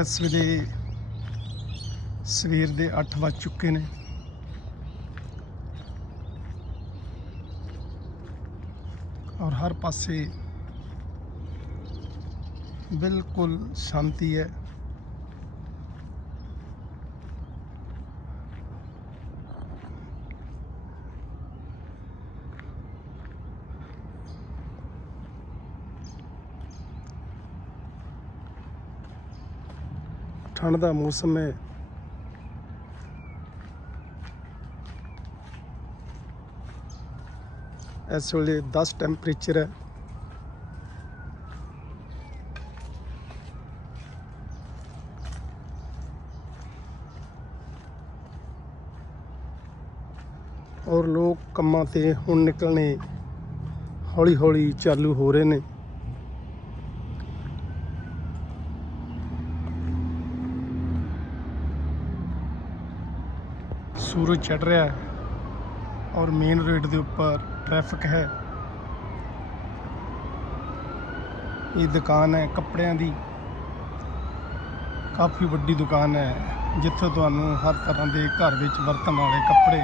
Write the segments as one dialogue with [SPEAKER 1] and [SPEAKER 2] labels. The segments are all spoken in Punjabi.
[SPEAKER 1] ਇਸ ਵੇਲੇ ਸਵੇਰ ਦੇ 8 ਵੱਜ ਚੁੱਕੇ ਨੇ। ਔਰ ਹਰ ਪਾਸੇ ਬਿਲਕੁਲ ਸ਼ਾਂਤੀ ਹੈ। ਠੰਡ ਦਾ ਮੌਸਮ ਹੈ। ਇਸ ਵੇਲੇ 10 ਟੈਂਪਰੇਚਰ ਹੈ। ਔਰ ਲੋਕ ਕੰਮਾਂ ਤੇ ਹੁਣ ਨਿਕਲਣੇ ਹੌਲੀ ਹੌਲੀ ਚਾਲੂ ਹੋ ਰਹੇ ਨੇ। ਸੂਰਜ ਚੜ ਰਿਹਾ ਹੈ ਔਰ ਮੇਨ ਰੋਡ ਦੇ ਉੱਪਰ ਟ੍ਰੈਫਿਕ ਹੈ। ਇਹ ਦੁਕਾਨ ਹੈ ਕੱਪੜਿਆਂ ਦੀ। ਕਾਫੀ ਵੱਡੀ ਦੁਕਾਨ ਹੈ, ਜਿੱਥੇ ਤੁਹਾਨੂੰ ਹਰ ਤਰ੍ਹਾਂ ਦੇ ਘਰ ਵਿੱਚ ਵਰਤਣ ਵਾਲੇ ਕੱਪੜੇ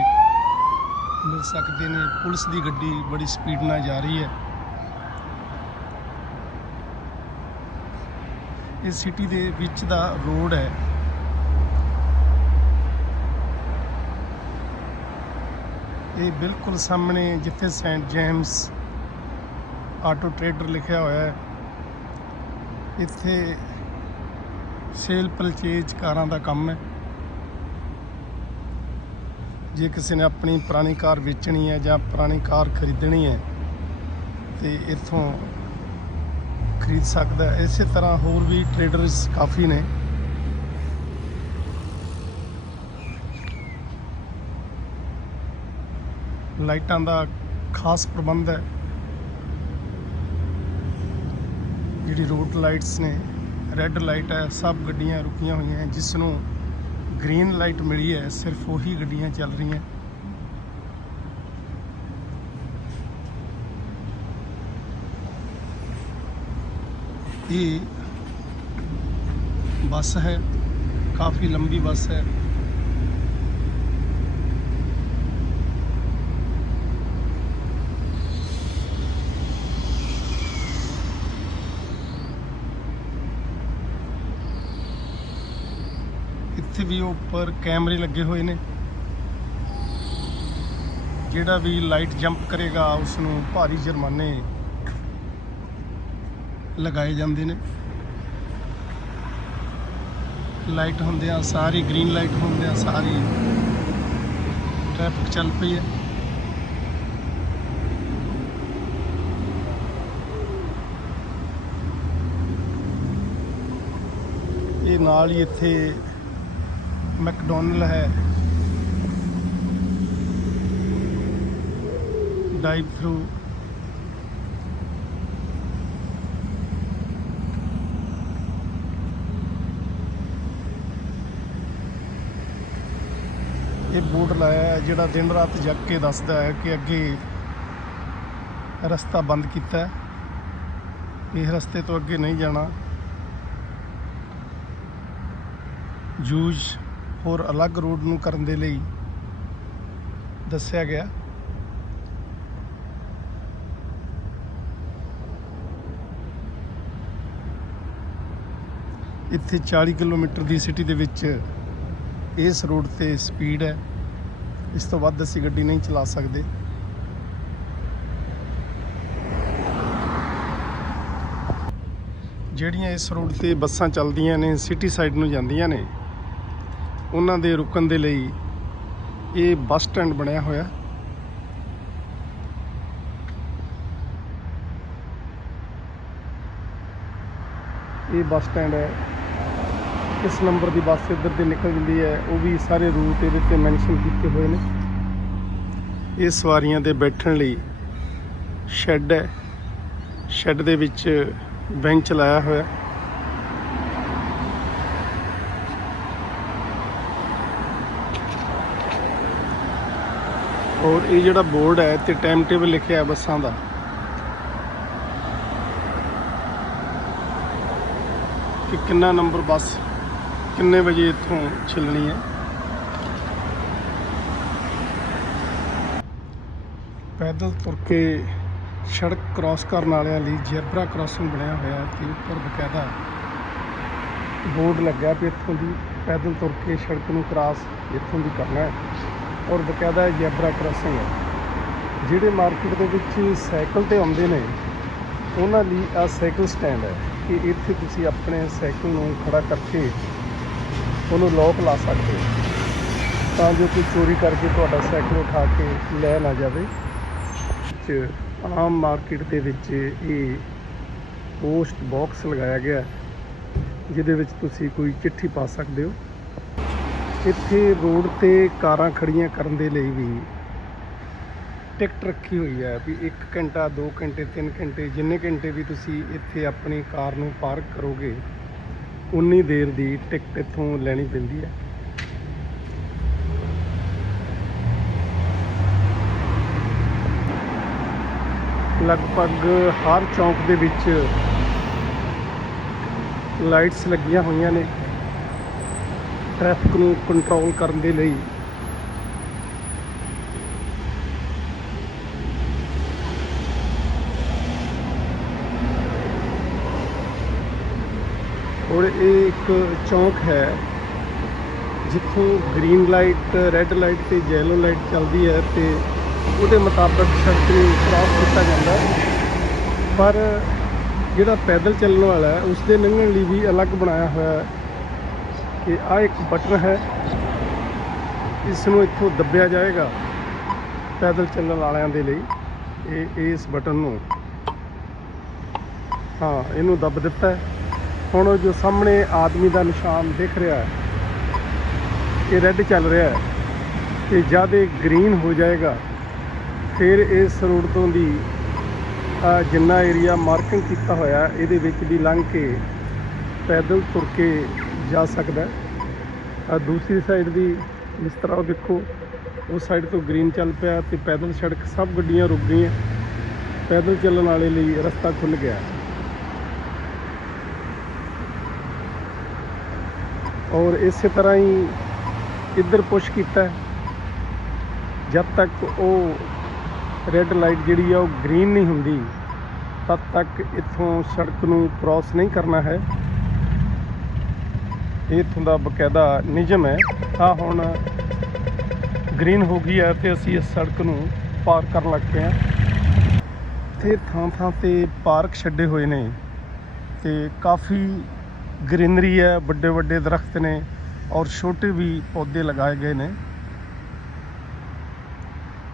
[SPEAKER 1] ਮਿਲ ਸਕਦੇ ਨੇ। ਪੁਲਿਸ ਦੀ ਗੱਡੀ ਬੜੀ ਸਪੀਡ ਨਾਲ ਜਾ ਰਹੀ ਹੈ। ਇਹ ਸਿਟੀ ਦੇ ਵਿੱਚ ਦਾ ਰੋਡ ਹੈ। ਇਹ ਬਿਲਕੁਲ ਸਾਹਮਣੇ ਜਿੱਥੇ ਸੈਂਟ ਜੇਮਸ ਆਟੋ ਟ੍ਰੇਡਰ ਲਿਖਿਆ ਹੋਇਆ ਹੈ। ਇੱਥੇ ਸੇਲ ਪਰਚੇਜ ਕਾਰਾਂ ਦਾ ਕੰਮ ਹੈ। ਜੇ ਕਿਸੇ ਨੇ ਆਪਣੀ ਪੁਰਾਣੀ ਕਾਰ ਵੇਚਣੀ ਹੈ ਜਾਂ ਪੁਰਾਣੀ ਕਾਰ ਖਰੀਦਣੀ ਹੈ, ਤੇ ਇੱਥੋਂ ਖਰੀਦ ਸਕਦਾ ਇਸੇ ਤਰ੍ਹਾਂ ਹੋਰ ਵੀ ਟ੍ਰੇਡਰਸ ਕਾਫੀ ਨੇ। ਲਾਈਟਾਂ ਦਾ ਖਾਸ ਪ੍ਰਬੰਧ ਹੈ। ਜਿਹੜੀ ਰੋਡ ਲਾਈਟਸ ਨੇ, ਰੈੱਡ ਲਾਈਟ ਹੈ, ਸਭ ਗੱਡੀਆਂ ਰੁਕੀਆਂ ਹੋਈਆਂ ਹੈ ਜਿਸ ਨੂੰ ਗ੍ਰੀਨ ਲਾਈਟ ਮਿਲੀ ਹੈ, ਸਿਰਫ ਉਹੀ ਗੱਡੀਆਂ ਚੱਲ ਰਹੀਆਂ। ਇਹ ਬੱਸ ਹੈ, ਕਾਫੀ ਲੰਬੀ ਬੱਸ ਹੈ। ਇੱਥੇ ਵੀ ਉੱਪਰ ਕੈਮਰੇ ਲੱਗੇ ਹੋਏ ਨੇ। ਜਿਹੜਾ ਵੀ ਲਾਈਟ ਜੰਪ ਕਰੇਗਾ ਉਸ ਨੂੰ ਭਾਰੀ ਜੁਰਮਾਨੇ ਲਗਾਏ ਜਾਂਦੇ ਨੇ। ਲਾਈਟ ਹੁੰਦੇ ਆ ਸਾਰੀ ਗ੍ਰੀਨ ਲਾਈਟ ਹੁੰਦੇ ਆ ਸਾਰੀ ਟ੍ਰੈਫਿਕ ਚੱਲ ਪਈ ਹੈ। ਇਹ ਨਾਲ ਹੀ ਇੱਥੇ ਮੈਕਡੋਨਲ ਹੈ। Dive through. ਇਹ ਬੋਰਡ ਲਾਇਆ ਹੈ, ਜਿਹੜਾ ਦਿਨ ਰਾਤ ਜਗ ਕੇ ਦੱਸਦਾ ਹੈ ਕਿ ਅੱਗੇ ਰਸਤਾ ਬੰਦ ਕੀਤਾ ਹੈ। ਇਹ ਰਸਤੇ ਤੋਂ ਅੱਗੇ ਨਹੀਂ ਜਾਣਾ। ਯੂਜ਼ ਹੋਰ ਅਲੱਗ ਰੋਡ ਨੂੰ ਕਰਨ ਦੇ ਲਈ ਦੱਸਿਆ ਗਿਆ। ਇੱਥੇ 40 ਕਿਲੋਮੀਟਰ ਦੀ ਸਿਟੀ ਦੇ ਵਿੱਚ ਇਸ ਰੋਡ ਤੇ ਸਪੀਡ ਹੈ। ਇਸ ਤੋਂ ਵੱਧ ਅਸੀਂ ਗੱਡੀ ਨਹੀਂ ਚਲਾ ਸਕਦੇ। ਜਿਹੜੀਆਂ ਇਸ ਰੋਡ ਤੇ ਬੱਸਾਂ ਚੱਲਦੀਆਂ ਨੇ, ਸਿਟੀ ਸਾਈਡ ਨੂੰ ਜਾਂਦੀਆਂ ਨੇ ਉਹਨਾਂ ਦੇ ਰੁਕਣ ਦੇ ਲਈ ਇਹ ਬੱਸ ਸਟੈਂਡ ਬਣਿਆ ਹੋਇਆ। ਇਹ ਬੱਸ ਸਟੈਂਡ ਹੈ। ਕਿਸ ਨੰਬਰ ਦੀ ਬੱਸ ਇੱਧਰ ਦੀ ਨਿਕਲ ਜਾਂਦੀ ਹੈ। ਉਹ ਵੀ ਸਾਰੇ ਰੂਟ ਇਹਦੇ ਤੇ ਮੈਂਸ਼ਨ ਕੀਤੇ ਹੋਏ ਨੇ। ਇਹ ਸਵਾਰੀਆਂ ਦੇ ਬੈਠਣ ਲਈ ਸ਼ੈੱਡ ਹੈ। ਸ਼ੈੱਡ ਦੇ ਵਿੱਚ ਬੈਂਚ ਲਾਇਆ ਹੋਇਆ। ਔਰ ਇਹ ਜਿਹੜਾ ਬੋਰਡ ਹੈ ਤੇ ਟਾਈਮ ਟੇਬਲ ਲਿਖਿਆ ਹੈ ਬੱਸਾਂ ਦਾ। ਕਿ ਕਿੰਨਾ ਨੰਬਰ ਬੱਸ ਕਿੰਨੇ ਵਜੇ ਇੱਥੋਂ ਚੱਲਣੀ ਹੈ। ਪੈਦਲ ਤੁਰ ਕੇ ਸੜਕ ਕ੍ਰਾਸ ਕਰਨ ਵਾਲਿਆਂ ਲਈ ਜੈਬਰਾ ਕ੍ਰਾਸਿੰਗ ਬਣਿਆ ਹੋਇਆ ਹੈ ਤੇ ਉੱਪਰ ਬਕਾਇਦਾ ਬੋਰਡ ਲੱਗਾ ਵੀ ਇੱਥੋਂ ਦੀ ਪੈਦਲ ਤੁਰ ਕੇ ਸੜਕ ਨੂੰ ਕ੍ਰਾਸ ਇੱਥੋਂ ਦੀ ਕਰਨਾ ਹੈ। ਔਰ ਬਕਾਇਦਾ ਜੈਬਰਾ ਕ੍ਰਾਸਿੰਗ ਹੈ ਜਿਹੜੇ ਮਾਰਕੀਟ ਦੇ ਵਿੱਚ ਸਾਈਕਲ ਤੇ ਆਉਂਦੇ ਨੇ, ਉਹਨਾਂ ਲਈ ਆ ਸਾਈਕਲ ਸਟੈਂਡ ਹੈ ਕਿ ਇੱਥੇ ਤੁਸੀਂ ਆਪਣੇ ਸਾਈਕਲ ਨੂੰ ਖੜਾ ਕਰਕੇ ਉਹਨੂੰ ਲੋਕ ਲਾ ਸਕਦੇ ਹੋ। ਤਾਂ ਜੋ ਕੋਈ ਚੋਰੀ ਕਰਕੇ ਤੁਹਾਡਾ ਸਾਈਕਲ ਉਠਾ ਕੇ ਲੈ ਨਾ ਜਾਵੇ। ਚ ਆਮ ਮਾਰਕੀਟ ਦੇ ਵਿੱਚ ਇਹ ਪੋਸਟ ਬਾਕਸ ਲਗਾਇਆ ਗਿਆ ਜਿਹਦੇ ਵਿੱਚ ਤੁਸੀਂ ਕੋਈ ਚਿੱਠੀ ਪਾ ਸਕਦੇ ਹੋ। ਇੱਥੇ ਰੋਡ ਤੇ ਕਾਰਾਂ ਖੜੀਆਂ ਕਰਨ ਦੇ ਲਈ ਵੀ ਟਿਕਟ ਰੱਖੀ ਹੋਈ ਹੈ ਵੀ 1 ਘੰਟਾ 2 ਘੰਟੇ 3 ਘੰਟੇ, ਜਿੰਨੇ ਘੰਟੇ ਵੀ ਤੁਸੀਂ ਇੱਥੇ ਆਪਣੀ ਕਾਰ ਨੂੰ ਪਾਰਕ ਕਰੋਗੇ, ਉਨੀ ਦੇਰ ਦੀ ਟਿਕਟ ਇੱਥੋਂ ਲੈਣੀ ਪੈਂਦੀ ਹੈ। ਲਗਭਗ ਹਰ ਚੌਂਕ ਦੇ ਵਿੱਚ ਲਾਈਟਸ ਲੱਗੀਆਂ ਹੋਈਆਂ ਨੇ। ਟ੍ਰੈਫਿਕ ਨੂੰ ਕੰਟਰੋਲ ਕਰਨ ਦੇ ਲਈ। ਔਰ ਇਹ ਇੱਕ ਚੌਂਕ ਹੈ, ਜਿੱਥੋਂ ਗ੍ਰੀਨ ਲਾਈਟ ਰੈੱਡ ਲਾਈਟ ਤੇ ਯੈਲੋ ਲਾਈਟ ਚੱਲਦੀ ਹੈ ਤੇ ਉਹਦੇ ਮੁਤਾਬਕ ਸੜਕ ਨੂੰ ਕ੍ਰਾਸ ਕੀਤਾ ਜਾਂਦਾ ਪਰ ਜਿਹੜਾ ਪੈਦਲ ਚੱਲਣ ਵਾਲਾ ਹੈ ਉਸ ਦੇ ਲੰਘਣ ਲਈ ਵੀ ਅਲੱਗ ਬਣਾਇਆ ਹੋਇਆ ਹੈ। ਕਿ ਆ ਇੱਕ ਬਟਨ ਹੈ। ਇਸ ਨੂੰ ਇੱਥੋਂ ਦੱਬਿਆ ਜਾਏਗਾ ਪੈਦਲ ਚੱਲਣ ਵਾਲਿਆਂ ਦੇ ਲਈ। ਇਹ ਇਸ ਬਟਨ ਨੂੰ। ਹਾਂ, ਇਹਨੂੰ ਦੱਬ ਦਿੱਤਾ ਹੈ। ਹੁਣ ਜੋ ਸਾਹਮਣੇ ਆਦਮੀ ਦਾ ਨਿਸ਼ਾਨ ਦਿਖ ਰਿਹਾ ਹੈ, ਇਹ ਰੈੱਡ ਚੱਲ ਰਿਹਾ ਹੈ ਤੇ ਜਦ ਇਹ ਗ੍ਰੀਨ ਹੋ ਜਾਏਗਾ। ਫਿਰ ਇਸ ਰੋਡ ਤੋਂ ਦੀ ਜਿੰਨਾ ਏਰੀਆ ਮਾਰਕਿੰਗ ਕੀਤਾ ਹੋਇਆ ਇਹਦੇ ਵਿੱਚ ਦੀ ਲੰਘ ਕੇ ਪੈਦਲ ਤੁਰ ਕੇ ਜਾ ਸਕਦਾ ਆ ਦੂਸਰੀ ਸਾਈਡ ਦੀ ਜਿਸ ਤਰ੍ਹਾਂ ਉਹ ਦੇਖੋ, ਉਸ ਸਾਈਡ ਤੋਂ ਗ੍ਰੀਨ ਚੱਲ ਪਿਆ ਤੇ ਪੈਦਲ ਸੜਕ ਸਭ ਗੱਡੀਆਂ ਰੁਕ ਗਈਆਂ। ਪੈਦਲ ਚੱਲਣ ਵਾਲੇ ਲਈ ਰਸਤਾ ਖੁੱਲ ਗਿਆ। ਔਰ ਇਸੇ ਤਰ੍ਹਾਂ ਹੀ ਇੱਧਰ ਪੁਸ਼ ਕੀਤਾ ਜਦ ਤੱਕ ਉਹ ਰੈੱਡ ਲਾਈਟ ਜਿਹੜੀ ਆ ਉਹ ਗ੍ਰੀਨ ਨਹੀਂ ਹੁੰਦੀ, ਤਦ ਤੱਕ ਇੱਥੋਂ ਸੜਕ ਨੂੰ ਕ੍ਰਾਸ ਨਹੀਂ ਕਰਨਾ ਹੈ। ਇਹ ਇੱਥੋਂ ਦਾ ਬਕਾਇਦਾ ਨਿਯਮ ਹੈ। ਆ ਹੁਣ ਗ੍ਰੀਨ ਹੋ ਗਈ ਹੈ ਤੇ ਅਸੀਂ ਇਸ ਸੜਕ ਨੂੰ ਪਾਰ ਕਰਨ ਲੱਗ ਪਏ ਹਾਂ। ਤੇ ਥਾਂ ਥਾਂ ਤੇ ਪਾਰਕ ਛੱਡੇ ਹੋਏ ਨੇ ਤੇ ਕਾਫੀ ਗ੍ਰੀਨਰੀ ਹੈ, ਵੱਡੇ ਵੱਡੇ ਦਰਖਤ ਨੇ ਔਰ ਛੋਟੇ ਵੀ ਪੌਦੇ ਲਗਾਏ ਗਏ ਨੇ।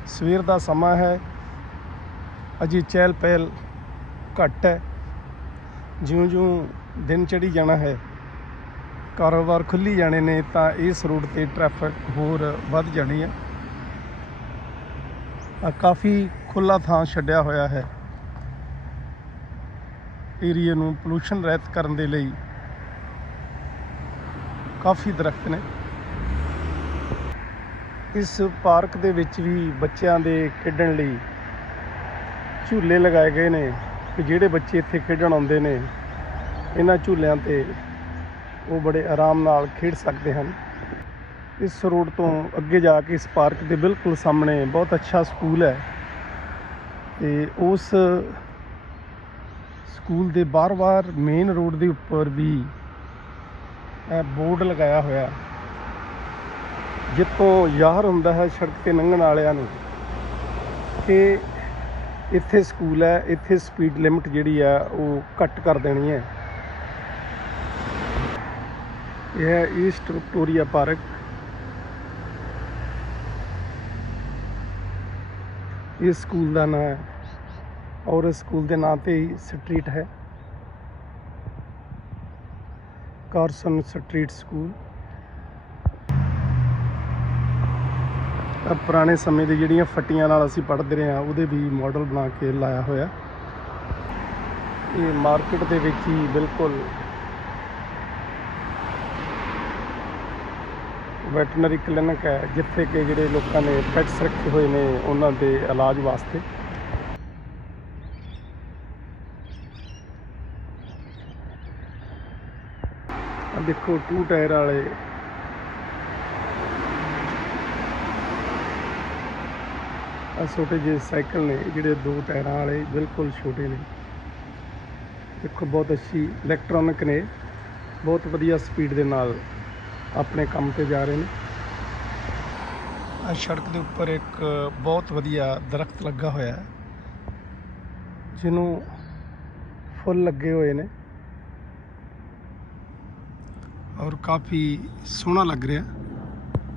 [SPEAKER 1] ਸਵੇਰ ਦਾ ਸਮਾਂ ਹੈ, ਅਜੇ ਚਹਿਲ ਪਹਿਲ ਘੱਟ ਹੈ। ਜਿਉਂ-ਜਿਉਂ ਦਿਨ ਚੜੀ ਜਾਣਾ ਹੈ ਕਾਰੋਬਾਰ ਖੁੱਲੀ ਜਾਣੇ ਨੇ ਤਾਂ ਇਸ ਰੋਡ ਤੇ ਟ੍ਰੈਫਿਕ ਹੋਰ ਵੱਧ ਜਾਣੀ ਹੈ। ਆ ਕਾਫੀ ਖੁੱਲਾ ਥਾਂ ਛੱਡਿਆ ਹੋਇਆ ਹੈ। ਏਰੀਆ ਨੂੰ ਪੋਲੂਸ਼ਨ ਰਹਿਤ ਕਰਨ ਦੇ ਲਈ ਕਾਫੀ ਦਰਖਤ ਨੇ। ਇਸ ਪਾਰਕ ਦੇ ਵਿੱਚ ਵੀ ਬੱਚਿਆਂ ਦੇ ਖੇਡਣ ਲਈ ਝੂਲੇ ਲਗਾਏ ਗਏ ਨੇ। ਕਿ ਜਿਹੜੇ ਬੱਚੇ ਇੱਥੇ ਖੇਡਣ ਆਉਂਦੇ ਨੇ, ਇਹਨਾਂ ਝੂਲਿਆਂ ਤੇ ਉਹ ਬੜੇ ਆਰਾਮ ਨਾਲ ਖੇਡ ਸਕਦੇ ਹਨ। ਇਸ ਰੋਡ ਤੋਂ ਅੱਗੇ ਜਾ ਕੇ ਇਸ ਪਾਰਕ ਦੇ ਬਿਲਕੁਲ ਸਾਹਮਣੇ ਬਹੁਤ ਅੱਛਾ ਸਕੂਲ ਹੈ। ਤੇ ਉਸ ਸਕੂਲ ਦੇ ਬਾਰ-ਬਾਰ ਮੇਨ ਰੋਡ ਦੇ ਉੱਪਰ ਵੀ ਇਹ ਬੋਰਡ ਲਗਾਇਆ ਹੋਇਆ। ਜਿੱਥੋਂ ਯਾਰ ਹੁੰਦਾ ਹੈ ਸੜਕ ਤੇ ਲੰਘਣ ਵਾਲਿਆਂ ਨੂੰ ਕਿ ਇੱਥੇ ਸਕੂਲ ਹੈ, ਇੱਥੇ ਸਪੀਡ ਲਿਮਟ ਜਿਹੜੀ ਆ ਉਹ ਘੱਟ ਕਰ ਦੇਣੀ ਹੈ। ਇਹ ਹੈ ਈਸਟ ਵਿਕਟੋਰੀਆ ਪਾਰਕ ਇਸ ਸਕੂਲ ਦਾ ਨਾਮ ਹੈ ਔਰ ਇਸ ਸਕੂਲ ਦੇ ਨਾਂ ਤੇ ਹੀ ਸਟਰੀਟ ਹੈ। ਕਾਰਸਨ ਸਟਰੀਟ ਸਕੂਲ ਆਹ ਪੁਰਾਣੇ ਸਮੇਂ ਦੇ ਜਿਹੜੀਆਂ ਫੱਟੀਆਂ ਨਾਲ ਅਸੀਂ ਪੜ੍ਹਦੇ ਰਹੇ ਹਾਂ, ਉਹਦੇ ਵੀ ਮਾਡਲ ਬਣਾ ਕੇ ਲਾਇਆ ਹੋਇਆ। ਇਹ ਮਾਰਕੀਟ ਦੇ ਵਿੱਚ ਹੀ ਬਿਲਕੁਲ ਵੈਟਰਨਰੀ ਕਲੀਨਿਕ ਹੈ, ਜਿੱਥੇ ਕਿ ਜਿਹੜੇ ਲੋਕਾਂ ਨੇ ਪੈਟਸ ਰੱਖੇ ਹੋਏ ਨੇ ਉਹਨਾਂ ਦੇ ਇਲਾਜ ਵਾਸਤੇ। ਆ ਦੇਖੋ, ਟੂ ਟਾਇਰ ਵਾਲੇ। ਆ ਛੋਟੇ ਜਿਹੇ ਸਾਈਕਲ ਨੇ, ਜਿਹੜੇ ਦੋ ਟਾਇਰਾਂ ਵਾਲੇ ਬਿਲਕੁਲ ਛੋਟੇ ਨੇ। ਦੇਖੋ, ਬਹੁਤ ਅੱਛੀ ਇਲੈਕਟ੍ਰੋਨਿਕ ਨੇ, ਬਹੁਤ ਵਧੀਆ ਸਪੀਡ ਦੇ ਨਾਲ। ਆਪਣੇ ਕੰਮ ਤੇ ਜਾ ਰਹੇ ਨੇ। ਆ ਸੜਕ ਦੇ ਉੱਪਰ ਇੱਕ ਬਹੁਤ ਵਧੀਆ ਦਰਖਤ ਲੱਗਾ ਹੋਇਆ ਹੈ। ਜਿਹਨੂੰ ਫੁੱਲ ਲੱਗੇ ਹੋਏ ਨੇ। ਔਰ ਕਾਫੀ ਸੋਹਣਾ ਲੱਗ ਰਿਹਾ।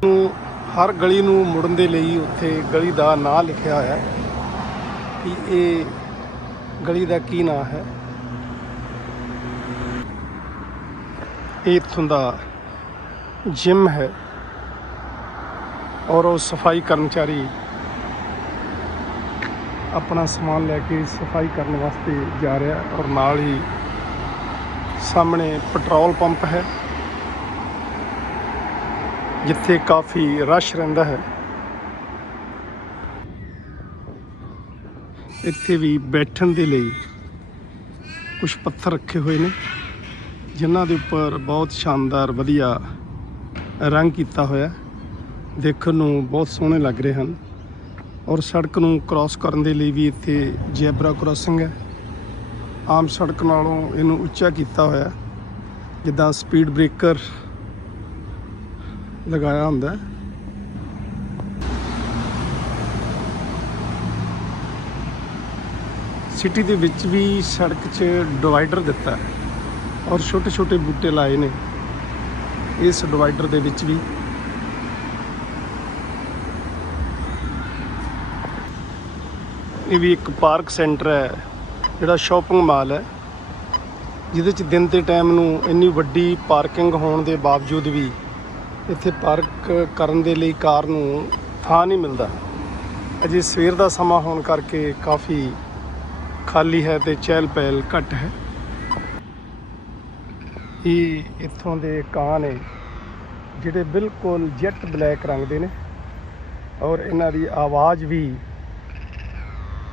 [SPEAKER 1] ਨੂੰ ਹਰ ਗਲੀ ਨੂੰ ਮੁੜਨ ਦੇ ਲਈ ਉੱਥੇ ਗਲੀ ਦਾ ਨਾਂ ਲਿਖਿਆ ਹੋਇਆ ਹੈ ਕਿ ਇਹ ਗਲੀ ਦਾ ਕੀ ਨਾਂ ਹੈ। ਇਹ ਇੱਥੋਂ ਦਾ ਜਿਮ ਹੈ ਔਰ ਉਹ ਸਫ਼ਾਈ ਕਰਮਚਾਰੀ ਆਪਣਾ ਸਮਾਨ ਲੈ ਕੇ ਸਫ਼ਾਈ ਕਰਨ ਵਾਸਤੇ ਜਾ ਰਿਹਾ ਔਰ ਨਾਲ ਹੀ ਸਾਹਮਣੇ ਪੈਟਰੋਲ ਪੰਪ ਹੈ, ਜਿੱਥੇ ਕਾਫੀ ਰਸ਼ ਰਹਿੰਦਾ ਹੈ। ਇੱਥੇ ਵੀ ਬੈਠਣ ਦੇ ਲਈ ਕੁਝ ਪੱਥਰ ਰੱਖੇ ਹੋਏ ਨੇ, ਜਿਨ੍ਹਾਂ ਦੇ ਉੱਪਰ ਬਹੁਤ ਸ਼ਾਨਦਾਰ, ਵਧੀਆ ਰੰਗ ਕੀਤਾ ਹੋਇਆ। ਦੇਖਣ ਨੂੰ ਬਹੁਤ ਸੋਹਣੇ ਲੱਗ ਰਹੇ ਹਨ ਔਰ ਸੜਕ ਨੂੰ ਕ੍ਰਾਸ ਕਰਨ ਦੇ ਲਈ ਵੀ ਇੱਥੇ ਜੈਬਰਾ ਕ੍ਰਾਸਿੰਗ ਹੈ। ਆਮ ਸੜਕ ਨਾਲੋਂ ਇਹਨੂੰ ਉੱਚਾ ਕੀਤਾ ਹੋਇਆ। ਜਿੱਦਾਂ ਸਪੀਡ ਬ੍ਰੇਕਰ ਲਗਾਇਆ ਹੁੰਦਾ ਸਿਟੀ ਦੇ ਵਿੱਚ ਵੀ ਸੜਕ 'ਚ ਡਿਵਾਈਡਰ ਦਿੱਤਾ ਔਰ ਛੋਟੇ ਛੋਟੇ ਬੂਟੇ ਲਾਏ ਨੇ। ਇਸ ਡਿਵਾਈਡਰ ਦੇ ਵਿੱਚ ਵੀ। ਇਹ ਵੀ ਇੱਕ ਪਾਰਕ ਸੈਂਟਰ ਹੈ, ਜਿਹੜਾ ਸ਼ਾਪਿੰਗ ਮਾਲ ਹੈ। ਜਿਹਦੇ ਚ ਦਿਨ ਦੇ ਟਾਈਮ ਨੂੰ ਇੰਨੀ ਵੱਡੀ ਪਾਰਕਿੰਗ ਹੋਣ ਦੇ ਬਾਵਜੂਦ ਵੀ ਇੱਥੇ ਪਾਰਕ ਕਰਨ ਦੇ ਲਈ ਕਾਰ ਨੂੰ ਥਾਂ ਨਹੀਂ ਮਿਲਦਾ। ਅਜੇ ਸਵੇਰ ਦਾ ਸਮਾਂ ਹੋਣ ਕਰਕੇ ਕਾਫੀ ਖਾਲੀ ਹੈ ਤੇ ਚਹਿਲ ਪਹਿਲ ਘੱਟ ਹੈ। ਇਹ ਇੱਥੋਂ ਦੇ ਕਾਂ ਨੇ ਜਿਹੜੇ ਬਿਲਕੁਲ ਜੈਟ ਬਲੈਕ ਰੰਗ ਦੇ ਨੇ ਔਰ ਇਹਨਾਂ ਦੀ ਆਵਾਜ਼ ਵੀ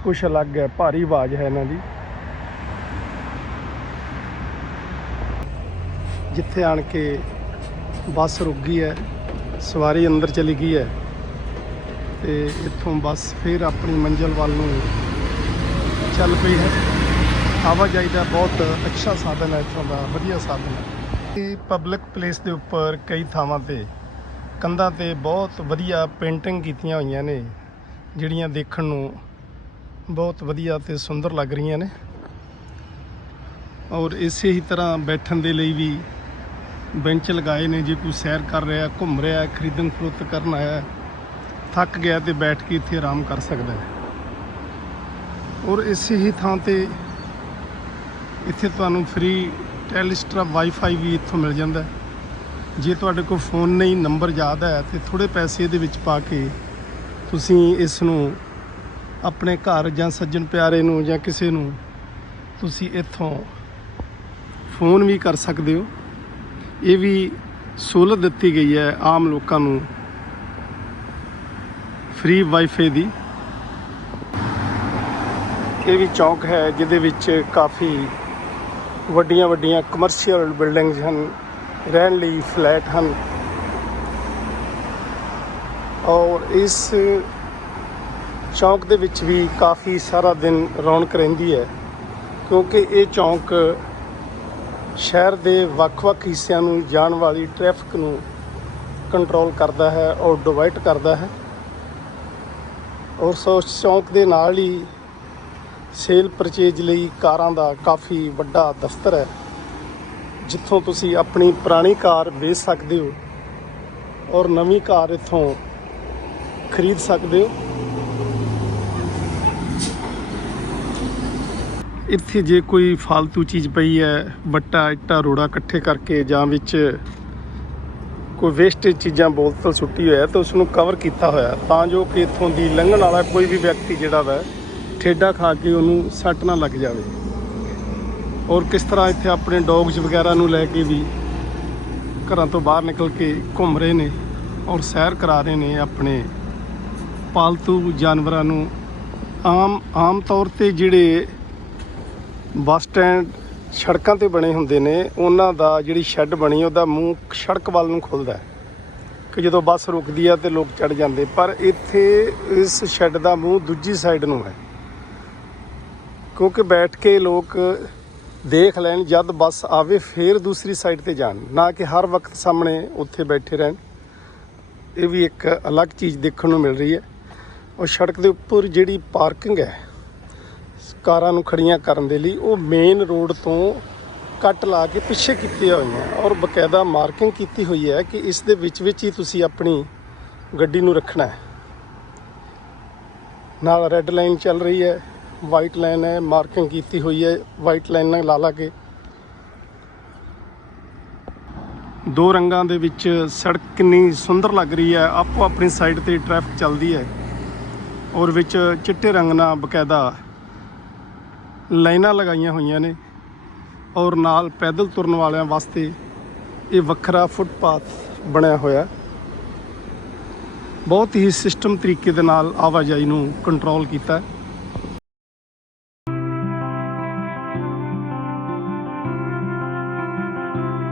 [SPEAKER 1] ਕੁਛ ਅਲੱਗ ਹੈ, ਭਾਰੀ ਆਵਾਜ਼ ਹੈ ਇਹਨਾਂ ਦੀ। ਜਿੱਥੇ ਆਣ ਕੇ ਬੱਸ ਰੁਕ ਗਈ ਹੈ, ਸਵਾਰੀ ਅੰਦਰ ਚਲੀ ਗਈ ਹੈ ਤੇ ਇੱਥੋਂ ਬੱਸ ਫਿਰ ਆਪਣੀ ਮੰਜ਼ਿਲ ਵੱਲ ਨੂੰ ਚੱਲ ਪਈ ਹੈ। ਆਵਾਜਾਈ ਦਾ ਬਹੁਤ ਅੱਛਾ ਸਾਧਨ ਹੈ ਇੱਥੋਂ ਦਾ, ਵਧੀਆ ਸਾਧਨ ਹੈ। ਇਹ ਪਬਲਿਕ ਪਲੇਸ ਦੇ ਉੱਪਰ ਕਈ ਥਾਵਾਂ ਤੇ, ਕੰਧਾਂ ਤੇ ਬਹੁਤ ਵਧੀਆ ਪੇਂਟਿੰਗ ਕੀਤੀਆਂ ਹੋਈਆਂ ਨੇ, ਜਿਹੜੀਆਂ ਦੇਖਣ ਨੂੰ ਬਹੁਤ ਵਧੀਆ ਤੇ ਸੁੰਦਰ ਲੱਗ ਰਹੀਆਂ ਨੇ। ਔਰ ਇਸੇ ਹੀ ਤਰ੍ਹਾਂ ਬੈਠਣ ਦੇ ਲਈ ਵੀ ਬੈਂਚ ਲਗਾਏ ਨੇ, ਜੇ ਕੋਈ ਸੈਰ ਕਰ ਰਿਹਾ, ਘੁੰਮ ਰਿਹਾ, ਖਰੀਦਣ ਫਰੋਖਤ ਕਰਨ ਆਇਆ, ਥੱਕ ਗਿਆ ਤੇ ਬੈਠ ਕੇ ਇੱਥੇ ਆਰਾਮ ਕਰ ਸਕਦਾ ਹੈ। ਔਰ ਇਸੇ ਹੀ ਥਾਂ ਤੇ ਇੱਥੇ ਤੁਹਾਨੂੰ ਫ੍ਰੀ ਟੈਲੀਸਟਰਾ ਵਾਈਫਾਈ ਵੀ ਇੱਥੋਂ ਮਿਲ ਜਾਂਦਾ ਜੇ ਤੁਹਾਡੇ ਕੋਲ ਫੋਨ ਨਹੀਂ ਨੰਬਰ ਯਾਦ ਹੈ, ਤੇ ਥੋੜੇ ਪੈਸੇ ਇਹਦੇ ਵਿੱਚ ਪਾ ਕੇ ਤੁਸੀਂ ਇਸ ਨੂੰ ਆਪਣੇ ਘਰ ਜਾਂ ਸੱਜਣ ਪਿਆਰੇ ਨੂੰ ਜਾਂ ਕਿਸੇ ਨੂੰ ਤੁਸੀਂ ਇੱਥੋਂ ਫੋਨ ਵੀ ਕਰ ਸਕਦੇ ਹੋ। ਇਹ ਵੀ ਸਹੂਲਤ ਦਿੱਤੀ ਗਈ ਹੈ ਆਮ ਲੋਕਾਂ ਨੂੰ ਫ੍ਰੀ ਵਾਈਫਾਈ ਦੀ। ਇਹ ਵੀ ਚੌਂਕ ਹੈ, ਜਿਹਦੇ ਵਿੱਚ ਕਾਫੀ ਵੱਡੀਆਂ ਵੱਡੀਆਂ ਕਮਰਸ਼ੀਅਲ ਬਿਲਡਿੰਗਸ ਹਨ, ਰਹਿਣ ਲਈ ਫਲੈਟ ਹਨ। ਔਰ ਇਸ ਚੌਂਕ ਦੇ ਵਿੱਚ ਵੀ ਕਾਫੀ ਸਾਰਾ ਦਿਨ ਰੌਣਕ ਰਹਿੰਦੀ ਹੈ, ਕਿਉਂਕਿ ਇਹ ਚੌਂਕ ਸ਼ਹਿਰ ਦੇ ਵੱਖ-ਵੱਖ ਹਿੱਸਿਆਂ ਨੂੰ ਜਾਣ ਵਾਲੀ ਟ੍ਰੈਫਿਕ ਨੂੰ ਕੰਟਰੋਲ ਕਰਦਾ ਹੈ ਔਰ ਡਿਵਾਈਡ ਕਰਦਾ ਹੈ। ਔਰ ਸੋ ਉਸ ਚੌਂਕ ਦੇ ਨਾਲ ਹੀ ਸੇਲ ਪਰਚੇਜ ਲਈ ਕਾਰਾਂ ਦਾ ਕਾਫੀ ਵੱਡਾ ਦਫ਼ਤਰ ਹੈ। ਜਿੱਥੋਂ ਤੁਸੀਂ ਆਪਣੀ ਪੁਰਾਣੀ ਕਾਰ ਵੇਚ ਸਕਦੇ ਹੋ ਔਰ ਨਵੀਂ ਕਾਰ ਇੱਥੋਂ ਖਰੀਦ ਸਕਦੇ ਹੋ। ਇੱਥੇ ਜੇ ਕੋਈ ਫालतू ਚੀਜ਼ ਪਈ ਹੈ, ਵੱਟਾ, ਇੱਟਾ, ਰੋੜਾ ਇਕੱਠੇ ਕਰਕੇ ਜਾਂ ਵਿੱਚ ਕੋਈ ਵੇਸਟੇਜ ਚੀਜ਼ਾਂ ਬੋਤਲ ਸੁੱਟੀ ਹੋਇਆ ਤਾਂ ਉਸ ਨੂੰ ਕਵਰ ਕੀਤਾ ਹੋਇਆ ਤਾਂ ਜੋ ਕਿ ਇੱਥੋਂ ਦੀ ਲੰਘਣ ਵਾਲਾ ਕੋਈ ਵੀ ਵਿਅਕਤੀ ਜਿਹੜਾ ਵਾ ਠੇਡਾ ਖਾ ਕੇ ਉਹਨੂੰ ਸੱਟ ਨਾ ਲੱਗ ਜਾਵੇ। ਔਰ ਕਿਸ ਤਰ੍ਹਾਂ ਇੱਥੇ ਆਪਣੇ ਡੌਗਸ ਵਗੈਰਾ ਨੂੰ ਲੈ ਕੇ ਵੀ ਘਰਾਂ ਤੋਂ ਬਾਹਰ ਨਿਕਲ ਕੇ ਘੁੰਮ ਰਹੇ ਨੇ ਔਰ ਸੈਰ ਕਰਾ ਰਹੇ ਨੇ ਆਪਣੇ ਪਾਲਤੂ ਜਾਨਵਰਾਂ ਨੂੰ। ਆਮ ਆਮ ਤੌਰ ਤੇ ਜਿਹੜੇ ਬੱਸ ਸਟੈਂਡ ਸੜਕਾਂ ਤੇ ਬਣੇ ਹੁੰਦੇ ਨੇ, ਉਹਨਾਂ ਦਾ ਜਿਹੜੀ ਸ਼ੈੱਡ ਬਣੀ, ਉਹਦਾ ਮੂੰਹ ਸੜਕ ਵੱਲ ਨੂੰ ਖੁੱਲਦਾ ਹੈ। ਕਿ ਜਦੋਂ ਬੱਸ ਰੁਕਦੀ ਆ ਤੇ ਲੋਕ ਚੜ ਜਾਂਦੇ, ਪਰ ਇੱਥੇ ਇਸ ਸ਼ੈੱਡ ਦਾ ਮੂੰਹ ਦੂਜੀ ਸਾਈਡ ਨੂੰ ਹੈ। ਕਿਉਂਕਿ ਬੈਠ ਕੇ ਲੋਕ ਦੇਖ ਲੈਣ, ਜਦ ਬੱਸ ਆਵੇ ਫੇਰ ਦੂਸਰੀ ਸਾਈਡ ਤੇ ਜਾਣ। ਨਾ ਕਿ ਹਰ ਵਕਤ ਸਾਹਮਣੇ ਉੱਥੇ ਬੈਠੇ ਰਹਿਣ। ਇਹ ਵੀ ਇੱਕ ਅਲੱਗ ਚੀਜ਼ ਦੇਖਣ ਨੂੰ ਮਿਲ ਰਹੀ ਹੈ। ਔਰ ਸੜਕ ਦੇ ਉੱਪਰ ਜਿਹੜੀ ਪਾਰਕਿੰਗ ਹੈ, ਕਾਰਾਂ ਨੂੰ ਖੜੀਆਂ ਕਰਨ ਦੇ ਲਈ, ਉਹ ਮੇਨ ਰੋਡ ਤੋਂ ਕੱਟ ਲਾ ਕੇ ਪਿੱਛੇ ਕੀਤੀਆਂ ਹੋਈਆਂ। ਔਰ ਬਕਾਇਦਾ ਮਾਰਕਿੰਗ ਕੀਤੀ ਹੋਈ ਹੈ ਕਿ ਇਸ ਦੇ ਵਿੱਚ ਵਿੱਚ ਹੀ ਤੁਸੀਂ ਆਪਣੀ ਗੱਡੀ ਨੂੰ ਰੱਖਣਾ ਹੈ। ਨਾਲ ਰੈੱਡ ਲਾਈਨ ਚੱਲ ਰਹੀ ਹੈ। ਵਾਈਟ ਲਾਈਨ ਹੈ, ਮਾਰਕਿੰਗ ਕੀਤੀ ਹੋਈ ਹੈ, ਵਾਈਟ ਲਾਈਨ ਨਾਲ ਲਾ ਲਾ ਕੇ। ਦੋ ਰੰਗਾਂ ਦੇ ਵਿੱਚ ਸੜਕ ਕਿੰਨੀ ਸੁੰਦਰ ਲੱਗ ਰਹੀ ਹੈ, ਆਪੋ ਆਪਣੀ ਸਾਈਡ ਤੇ ਟ੍ਰੈਫਿਕ ਚੱਲਦੀ ਹੈ, ਔਰ ਵਿੱਚ ਚਿੱਟੇ ਰੰਗ ਨਾਲ ਬਕਾਇਦਾ ਲਾਈਨਾਂ ਲਗਾਈਆਂ ਹੋਈਆਂ ਨੇ, ਔਰ ਨਾਲ ਪੈਦਲ ਤੁਰਨ ਵਾਲਿਆਂ ਵਾਸਤੇ ਇਹ ਵੱਖਰਾ ਫੁੱਟਪਾਥ ਬਣਿਆ ਹੋਇਆ ਬਹੁਤ ਹੀ ਸਿਸਟਮ ਤਰੀਕੇ ਦੇ ਨਾਲ ਆਵਾਜਾਈ ਨੂੰ ਕੰਟਰੋਲ ਕੀਤਾ ਹੈ।